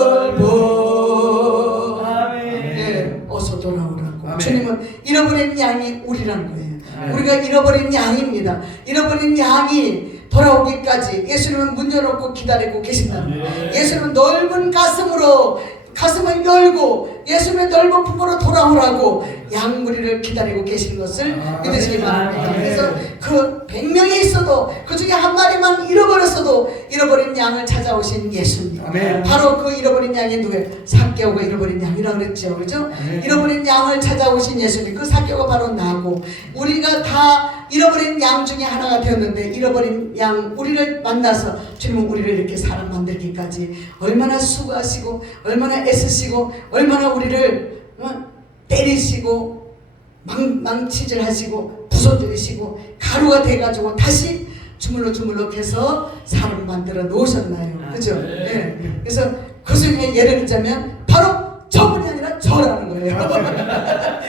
넓어. 네, 어서 돌아오라고. 아멘. 주님은 잃어버린 양이 우리란 거예요. 아멘. 우리가 잃어버린 양입니다. 잃어버린 양이 돌아오기까지 예수님은 문 열어놓고 기다리고 계신다. 아멘. 예수님은 넓은 가슴으로 가슴을 열고 예수님의 넓은 품으로 돌아오라고 양무리를 기다리고 계시는 것을 아멘. 믿으시기 바랍니다. 아멘. 그래서 그 100명이 있어도 그 중에 한 마리만 잃어버렸어도 잃어버린 양을 찾아오신 예수님. 아멘. 바로 그 잃어버린 양이 누구예요? 삭개오가 잃어버린 양이라고 그랬죠. 그죠? 아멘. 잃어버린 양을 찾아오신 예수님. 그 삭개오가 바로 나고 우리가 다 잃어버린 양 중에 하나가 되었는데 잃어버린 양 우리를 만나서 주님은 우리를 이렇게 사람 만들기까지 얼마나 수고하시고 얼마나 애쓰시고 얼마나 우리를 때리시고 망치질 하시고 부숴주시고 가루가 돼가지고 다시 주물럭주물럭해서 사람 만들어 놓으셨나요? 그죠? 네. 그래서 그 중에 예를 들자면 바로 저분이 아니라 저라는 거예요.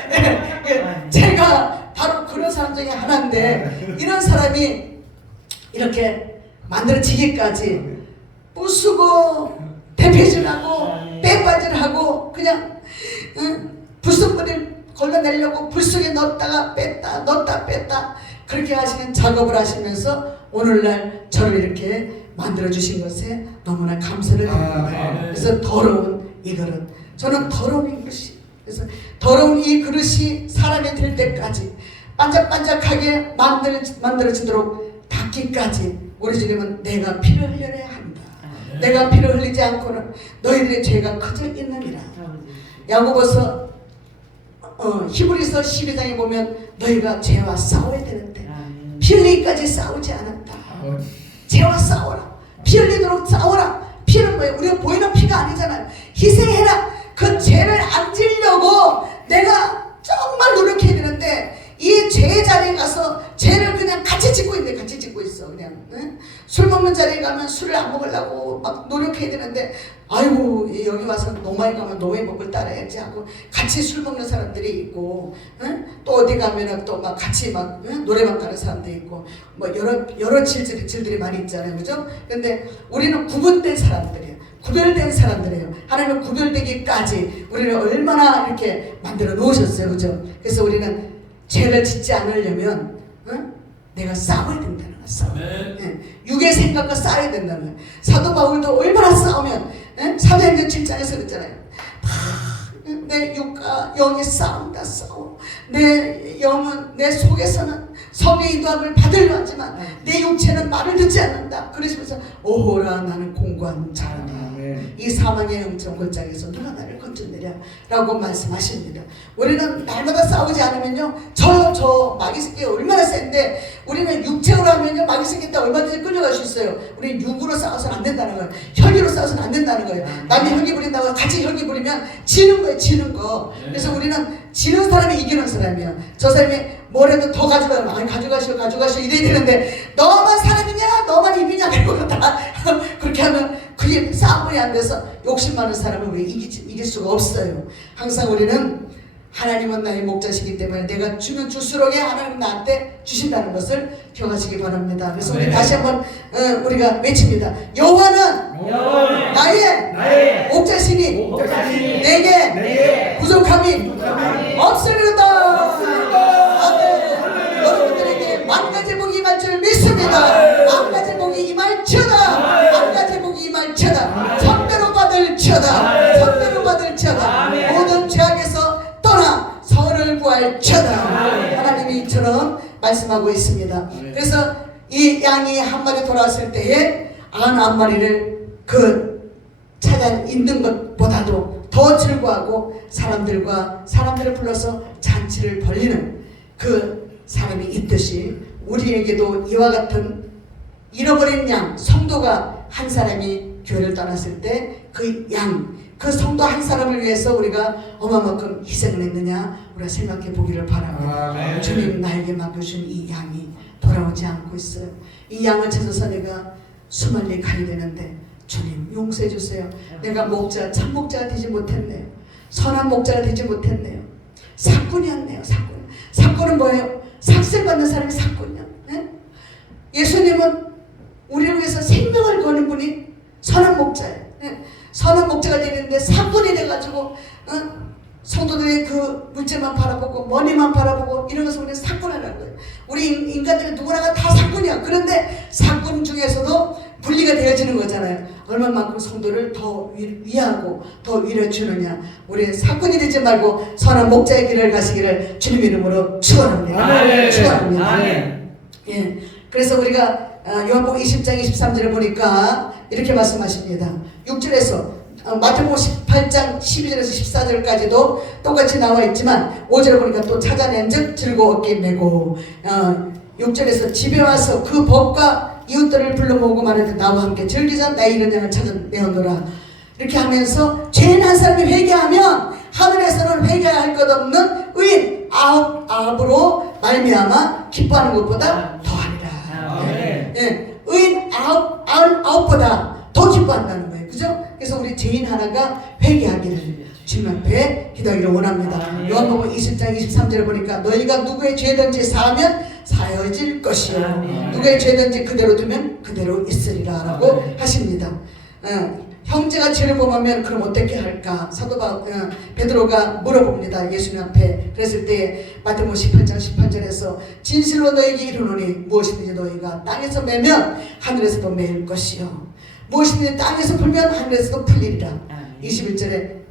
네. 제가 바로 그런 사람 중에 하나인데 이런 사람이 이렇게 만들어지기까지 부수고 대패질하고 빼빠질하고 그냥 불순물을 걸러내려고 불 속에 넣었다가 뺐다 넣었다 뺐다 그렇게 하시는 작업을 하시면서 오늘날 저를 이렇게 만들어주신 것에 너무나 감사를 드립니다. 그래서 더러운 이 그릇, 저는 더러운 이 그릇이, 그래서 더러운 이 그릇이 사람이 될 때까지 반짝반짝하게 만들어지도록 닿기까지 우리 주님은 내가 피를 흘려야 한다. 내가 피를 흘리지 않고는 너희들의 죄가 커져 있느니라. 야고보서 히브리서 12장에 보면 너희가 죄와 싸워야 되는데 피 흘리기까지 싸우지 않았다. 죄와 싸워라. 피 흘리도록 싸워라. 피는 뭐예요? 우리가 보이는 피가 아니잖아요. 희생해라. 그 죄를 안 지려고 내가 정말 노력해야 되는데 이 죄의 자리에 가서 죄를 그냥 같이 짓고 있네. 같이 짓고 있어. 그냥 술 먹는 자리에 가면 술을 안 먹으려고 막 노력해야 되는데 아이고 여기 와서 노마에 가면 노예 먹을 따라야지 하고 같이 술 먹는 사람들이 있고 또 어디 가면은 또 막 같이 막 노래방 가는 사람도 있고 뭐 여러 질들이 많이 있잖아요. 그죠? 근데 우리는 구분된 사람들이에요. 구별된 사람들이에요. 하나님은 구별되기까지 우리를 얼마나 이렇게 만들어 놓으셨어요. 그죠? 그래서 우리는 죄를 짓지 않으려면 내가 싸워야 된다는 거야. 싸워. 육의 생각과 싸워야 된다는 거야. 사도 바울도 얼마나 싸우면 사도행전 7장에서 그랬잖아요. 내 육과 영이 싸운다 싸워. 내 영은 내 속에서는 성의 인도함을 받으려 하지만 내 육체는 말을 듣지 않는다. 그러시면서 오호라 나는 공고한 자라. 이 사망의 영적 골짜기에서 누가 나를 건져내랴 라고 말씀하십니다. 우리는 날마다 싸우지 않으면요 저 마귀 새끼가 얼마나 센데 우리는 육체로 하면요 마귀 새끼 때 얼마든지 끌려갈 수 있어요. 우리는 육으로 싸워서는 안 된다는 거예요. 혈기로 싸워서는 안 된다는 거예요. 남이 혈기 부린다고 같이 혈기 부리면 지는 거예요. 지는 거. 그래서 우리는 지는 사람이 이기는 사람이에요. 저 사람이 뭐라도 더 가져가면 아니 가져가시오 이래야 되는데 너만 사람이냐 너만 입이냐 그러고 다 그렇게 하면 그게 싸움이 안 돼서 욕심 많은 사람은 우리 이길 수가 없어요. 항상 우리는 하나님은 나의 목자시기 때문에 내가 주면 줄수록에 하나님 나한테 주신다는 것을 기억하시기 바랍니다. 그래서 우리 네. 다시 한번 우리가 외칩니다. 여호와는 나의 목자시니 내게 부족함이 없으리로다. 아멘. 여러분들에게 만 가지 복이 임할 줄 믿습니다. 만 가지 복이 임할지어다. 만 가지 복이 임할지어다. 선배로 받을지어다. 선배로 받을지어다. 모든 죄악에서 떠나 선을 구할지어다. 하나님이 이처럼 말씀하고 있습니다. 그래서 이 양이 한 마리 돌아왔을 때에 91마리를 그 찾아 있는 것보다도 더 즐거워하고 사람들을 불러서 잔치를 벌리는 그 사람이 있듯이 우리에게도 이와 같은 잃어버린 양, 성도가 한 사람이 교회를 떠났을 때 그 성도 한 사람을 위해서 우리가 얼마만큼 희생을 했느냐 우리가 생각해 보기를 바랍니다. 아멘. 주님 나에게 맡겨준 이 양이 돌아오지 않고 있어요. 이 양을 찾아서 내가 수만리 가야 되는데 주님 용서해 주세요. 내가 참 목자가 되지 못했네요. 선한 목자가 되지 못했네요. 사꾼이었네요. 사꾼은 뭐예요? 삭슬 받는 사람이 사꾼이요. 네? 예수님은 우리를 위해서 생명을 거는 분이 선한 목자예요. 네? 선한 목자가 되는데 사꾼이 돼가지고 성도들의 그 물질만 바라보고 머니만 바라보고 이런 것을 우리는 사꾼이라는 거예요. 우리 인간들은 누구나가 다 사꾼이야. 그런데 사꾼 중에서도 분리가 되어지는 거잖아요. 얼마만큼 성도를 더 위하고 더 위로주느냐. 우리 사꾼이 되지 말고 선한 목자의 길을 가시기를 주님 이름으로 축원합니다. 축원합니다. 예. 그래서 우리가 요한복음 20장 23절에 보니까 이렇게 말씀하십니다. 6절에서 마태복음 18장 12절에서 14절까지도 똑같이 나와 있지만 5절에 보니까 또 찾아낸즉 즐거웠게 메고 6절에서 집에 와서 그 법과 이웃들을 불러모으고 말하되 나와 함께 즐기자 나의 이런 양을 찾아내었노라. 이렇게 하면서 죄인 한 사람이 회개하면 하늘에서는 회개할 것 없는 의인 아홉으로 말미암아 기뻐하는 것보다 더하리라. 예, 의인 아홉보다 더 기뻐한다는 거예요. 그죠? 그래서 우리 죄인 하나가 회개하기를 주님 앞에 기도하기를 원합니다. 요한복음 20장 23절에 보니까 너희가 누구의 죄든지 사하면 사여질 것이요 누구의 죄든지 그대로 두면 그대로 있으리라 라고 하십니다. 형제가 죄를 범하면 그럼 어떻게 할까? 사도 베드로가 물어봅니다. 예수님 앞에. 그랬을 때 마태복음 18장 18절에서 진실로 너에게 이르노니 무엇이든지 너희가 땅에서 매면 하늘에서도 매일 것이요 무엇이든지 땅에서 풀면 하늘에서도 풀리리라. 21절에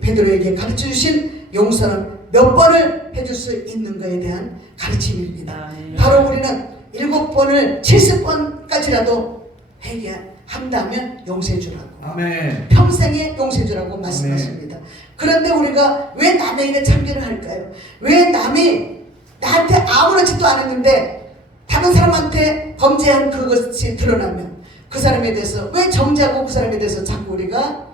베드로에게 가르쳐주신 용서는 몇 번을 해줄 수 있는 것에 대한 가르침입니다. 바로 우리는 7번을 70번까지라도 회개한다면 용서해 주라고. 아멘. 평생에 용서해 주라고 말씀하십니다. 그런데 우리가 왜 남의 일에 참견을 할까요? 왜 남이 나한테 아무렇지도 않았는데 다른 사람한테 범죄한 그것이 드러나면 그 사람에 대해서 왜 정죄하고 그 사람에 대해서 자꾸 우리가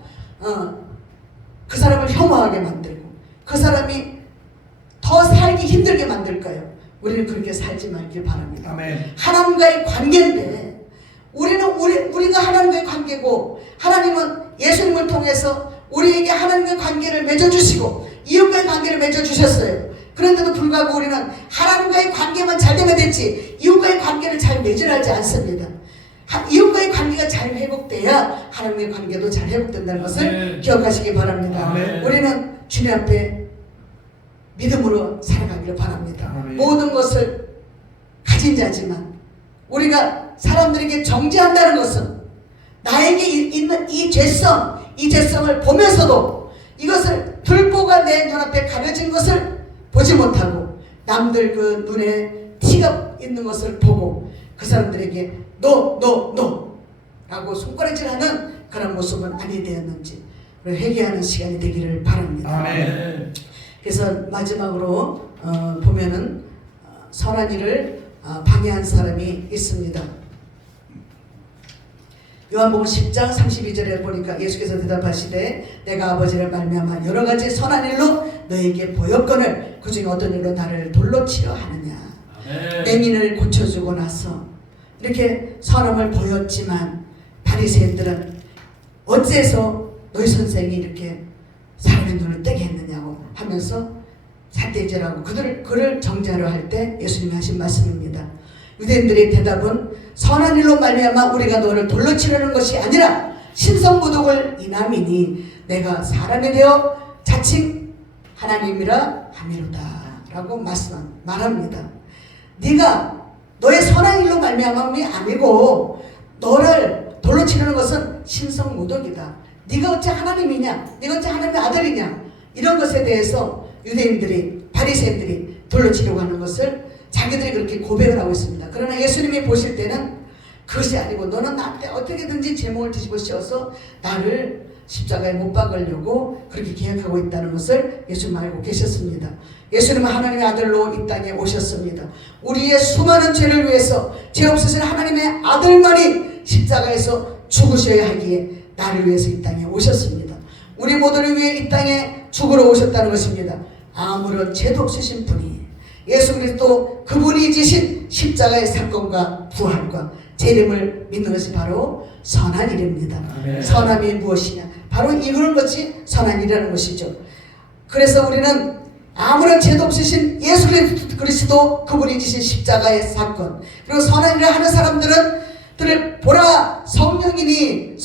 그 사람을 혐오하게 만들고 그 사람이 더 살기 힘들게 만들까요? 우리는 그렇게 살지 말길 바랍니다. 아멘. 하나님과의 관계인데 우리가 하나님과의 관계고 하나님은 예수님을 통해서 우리에게 하나님과의 관계를 맺어주시고 이웃과의 관계를 맺어주셨어요. 그런데도 불구하고 우리는 하나님과의 관계만 잘 되면 됐지 이웃과의 관계를 잘 맺으려지 않습니다. 이웃과의 관계가 잘 회복돼야 하나님의 관계도 잘 회복된다는 것을 기억하시기 바랍니다. 우리는 주님 앞에 믿음으로 살아가기를 바랍니다. 모든 것을 가진 자지만 우리가 사람들에게 정죄한다는 것은 나에게 있는 이 죄성을 보면서도 이것을 들보가 내 눈앞에 가려진 것을 보지 못하고 남들 그 눈에 티가 있는 것을 보고 그 사람들에게 너 라고 손가락질하는 그런 모습은 아니 되었는지 회개하는 시간이 되기를 바랍니다. 아멘. 그래서 마지막으로 보면은 선한 일을 방해한 사람이 있습니다. 요한복음 10장 32절에 보니까 예수께서 대답하시되 내가 아버지를 말미암아 여러 가지 선한 일로 너에게 보였거늘 그중에 어떤 일로 나를 돌로 치려 하느냐. 맹인을 고쳐주고 나서 이렇게 선함을 보였지만 바리새인들은 어째서 너희 선생이 이렇게 사람의 눈을 떼게 했느냐고 하면서 삿대질하고 그를 정죄하려 할 때 예수님이 하신 말씀입니다. 유대인들의 대답은 선한 일로 말미암아 우리가 너를 돌로 치려는 것이 아니라 신성모독을 인함이니 내가 사람이 되어 자칭 하나님이라 함이로다 라고 말합니다. 네가 너의 선한 일로 말미암음이 아니고 너를 돌로 치려는 것은 신성모독이다. 네가 어째 하나님이냐? 네가 어째 하나님의 아들이냐? 이런 것에 대해서 유대인들이 바리새인들이 돌로 치려고 하는 것을 자기들이 그렇게 고백을 하고 있습니다. 그러나 예수님이 보실 때는 그것이 아니고 너는 나한테 어떻게든지 제목을 뒤집어 씌워서 나를 십자가에 못 박으려고 그렇게 계획하고 있다는 것을 예수님 알고 계셨습니다. 예수님은 하나님의 아들로 이 땅에 오셨습니다. 우리의 수많은 죄를 위해서 죄 없으신 하나님의 아들만이 십자가에서 죽으셔야 하기에 나를 위해서 이 땅에 오셨습니다. 우리 모두를 위해 이 땅에 죽으러 오셨다는 것입니다. 아무런 죄도 없으신 분이 예수 그리스도 그분이 지신 십자가의 사건과 부활과 재림을 믿는 것이 바로 선한 일입니다. 아멘. 선함이 무엇이냐? 바로 이런 것이 선한 일이라는 것이죠. 그래서 우리는 아무런 죄도 없으신 예수 그리스도 그분이 지신 십자가의 사건 그리고 선한 일을 하는 사람들을 보라 성령이니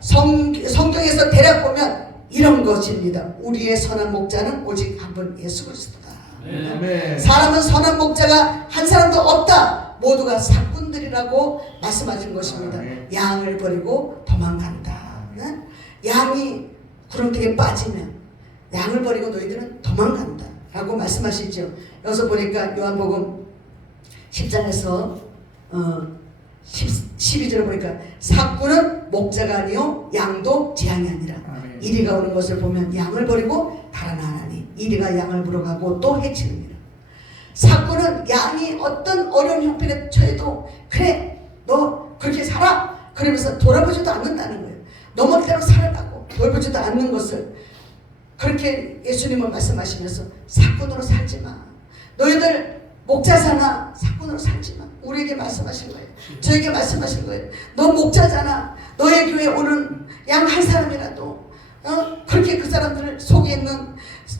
성경에서 대략 보면 이런 것입니다. 우리의 선한 목자는 오직 한 분 예수 그리스도다. 아멘. 사람은 선한 목자가 한 사람도 없다. 모두가 사꾼들이라고 말씀하신 것입니다. 양을 버리고 도망간다. 양이 구렁텅이에 빠지면 양을 버리고 너희들은 도망간다 라고 말씀하시죠. 여기서 보니까 요한복음 10장에서 12절에 보니까 사꾼은 목자가 아니요 양도 재앙이 아니라 아멘. 이리가 오는 것을 보면 양을 버리고 달아나니 이리가 양을 물어가고 또 해치느니라. 사꾼은 양이 어떤 어려운 형편에 처해도 그래 너 그렇게 살아 그러면서 돌아보지도 않는다는 거예요. 너머리대로 살아가고 돌보지도 않는 것을 그렇게 예수님은 말씀하시면서 사꾼으로 살지 마. 너희들 목자잖아. 사꾼으로 살지 마. 우리에게 말씀하신 거예요. 저에게 말씀하신 거예요. 너 목자잖아. 너의 교회에 오는 양 한 사람이라도 그렇게 그 사람들 속에 있는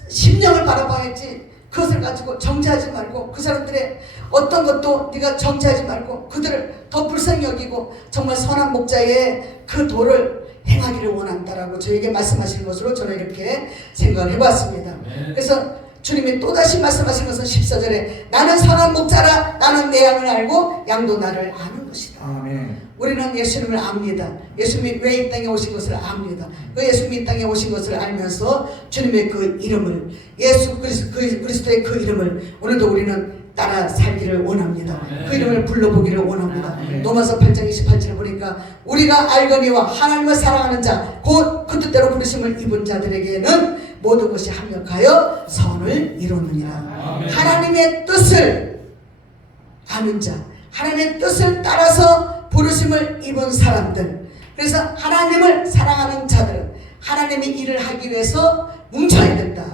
심령을 바라봐야지. 그것을 가지고 정죄하지 말고 그 사람들의 어떤 것도 네가 정죄하지 말고 그들을 더 불쌍히 여기고 정말 선한 목자의 그 도를 행하기를 원한다라고 저에게 말씀하시는 것으로 저는 이렇게 생각을 해봤습니다. 그래서 주님이 또다시 말씀하신 것은 14절에 나는 선한 목자라 나는 내 양을 알고 양도 나를 아는 것이다. 아멘. 우리는 예수님을 압니다. 예수님이 왜 이 땅에 오신 것을 압니다. 그 예수님이 이 땅에 오신 것을 알면서 주님의 그 이름을 예수 그리스도의 그 이름을 오늘도 우리는 따라 살기를 원합니다. 그 이름을 불러보기를 원합니다. 로마서 8장 28절에 보니까 우리가 알거니와 하나님을 사랑하는 자 곧 그 뜻대로 부르심을 입은 자들에게는 모든 것이 합력하여 선을 이루느니라. 하나님의 뜻을 아는 자 하나님의 뜻을 따라서 부르심을 입은 사람들 그래서 하나님을 사랑하는 자들은 하나님의 일을 하기 위해서 뭉쳐야 된다.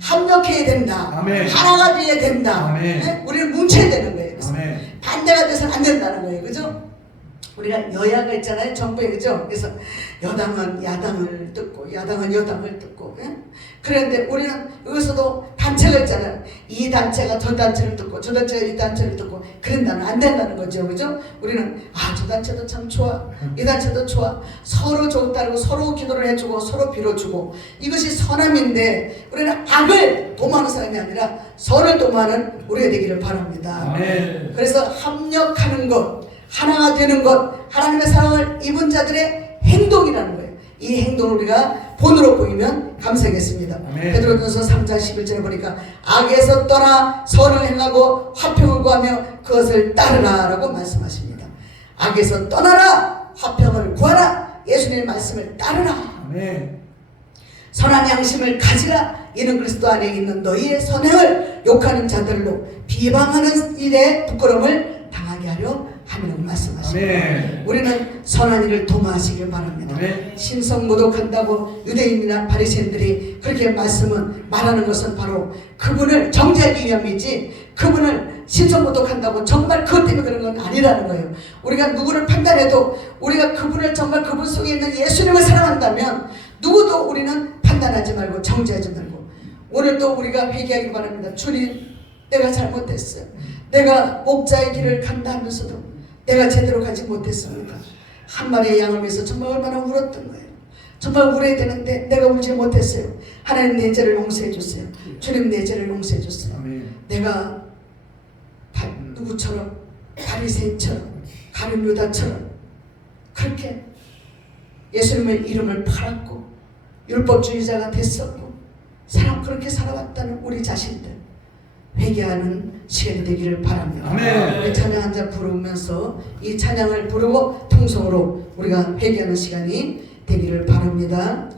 합력해야 된다. 아멘. 하나가 되어야 된다. 아멘. 네? 우리는 뭉쳐야 되는 거예요. 그래서 아멘. 반대가 돼서는 안 된다는 거예요. 그죠? 우리가 여야가 있잖아요. 정부에. 그죠? 그래서 여당은 야당을 뜯고 야당은 여당을 뜯고 그런데 우리는 여기서도 단체가 있잖아요. 이 단체가 저 단체를 뜯고 저 단체가 이 단체를 뜯고 그런다면 안 된다는 거죠. 그죠? 우리는 저 단체도 참 좋아. 이 단체도 좋아. 서로 좋다고 서로 기도를 해주고 서로 빌어주고 이것이 선함인데 우리는 악을 도모하는 사람이 아니라 선을 도모하는 우리가 되기를 바랍니다. 아멘. 그래서 합력하는 것 하나가 되는 것 하나님의 사랑을 입은 자들의 행동이라는 거예요. 이 행동을 우리가 본으로 보이면 감사하겠습니다. 아멘. 베드로전서 3장 11절에 보니까 악에서 떠나 선을 행하고 화평을 구하며 그것을 따르라 라고 말씀하십니다. 악에서 떠나라 화평을 구하라 예수님의 말씀을 따르라. 아멘. 선한 양심을 가지라. 이는 그리스도 안에 있는 너희의 선행을 욕하는 자들로 비방하는 일에 부끄러움을 당하게 하려 함이라고 말씀하십니다. 아멘. 우리는 선한 일을 도모하시길 바랍니다. 아멘. 신성모독한다고 유대인이나 바리새인들이 그렇게 말하는 것은 바로 그분을 정죄하기 위함이지 그분을 신성모독한다고 정말 그것 때문에 그런 건 아니라는 거예요. 우리가 누구를 판단해도 우리가 그분을 정말 그분 속에 있는 예수님을 사랑한다면 누구도 우리는 판단하지 말고 정죄하지 말고 오늘도 우리가 회개하기 바랍니다. 주님, 내가 잘못했어요. 내가 목자의 길을 간다 하면서도 내가 제대로 가지 못했습니다. 한 마리의 양을 위해서 정말 얼마나 울었던 거예요. 정말 울어야 되는데 내가 울지 못했어요. 하나님, 내 죄를 용서해 주세요. 주님, 내 죄를 용서해 주세요. 아멘. 내가 누구처럼 바리새인처럼 가룟 유다처럼 그렇게 예수님의 이름을 팔았고 율법주의자가 됐었고 사람 그렇게 살아왔다는 우리 자신들 회개하는 시간이 되기를 바랍니다. 아멘. 우리 찬양 한 장 부르면서 이 찬양을 부르고 통성으로 우리가 회개하는 시간이 되기를 바랍니다.